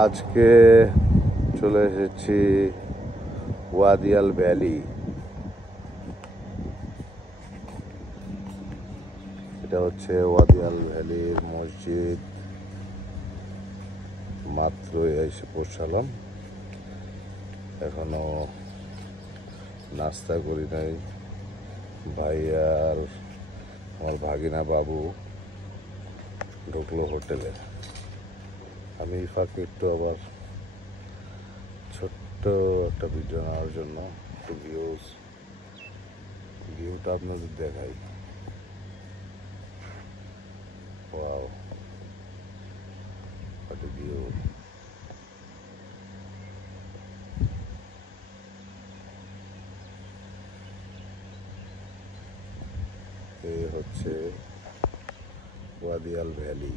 আজকে চলে এসেছি ওয়াদিয়াল ভ্যালি। এটা হচ্ছে ওয়াদিয়াল ভ্যালির মসজিদ। মাত্র এসে পৌঁছালাম, এখনো নাস্তা করি নাই। ভাই আর আমার ভাগিনা বাবু ঢুকলো হোটেলে। আমি ফাঁকে একটু আবার ছোট্ট একটা ভিডিও নেওয়ার জন্য একটু ভিউটা আপনাদের দেখাই। Wow, what a view! এই হচ্ছে ওয়াদিয়াল ভ্যালি।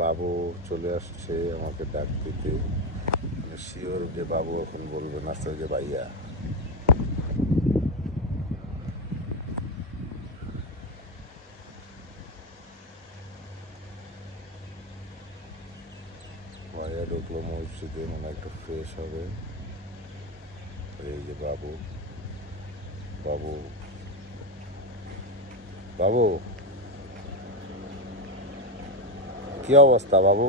বাবু চলে আসছে আমাকে ডাক দিতে। আমি শিওর যে বাবু এখন বলবে নাস্তা যে ভাইয়া। ভাইয়া ঢুকলো মসজিদে, মানে একটু ফ্রেশ হবে। এই যে বাবু বাবু বাবু, কি অবস্থা বাবু?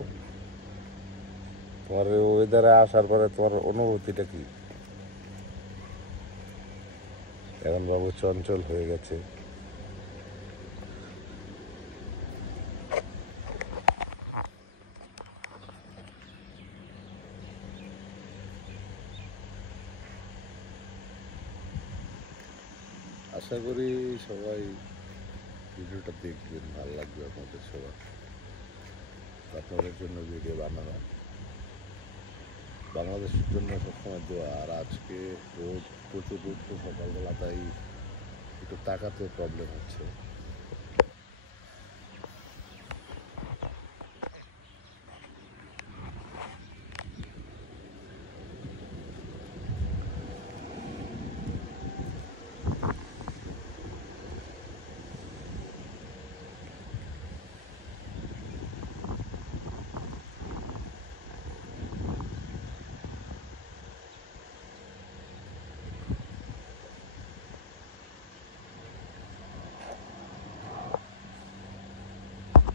তোমার ওয়েদারে আসার পরে তোমার অনুভূতিটা কি? এখন বাবু চঞ্চল হয়ে গেছে। আশা করি সবাই ভিডিওটা দেখবেন, ভালো লাগবে আপনাদের সবার। আপনাদের জন্য ভিডিও বানানো, বাংলাদেশের জন্য সবসময় দোয়া। আর আজকে রোদ প্রচুর রোদ, তো সকালবেলা তাই একটু তাকাতে প্রবলেম হচ্ছে।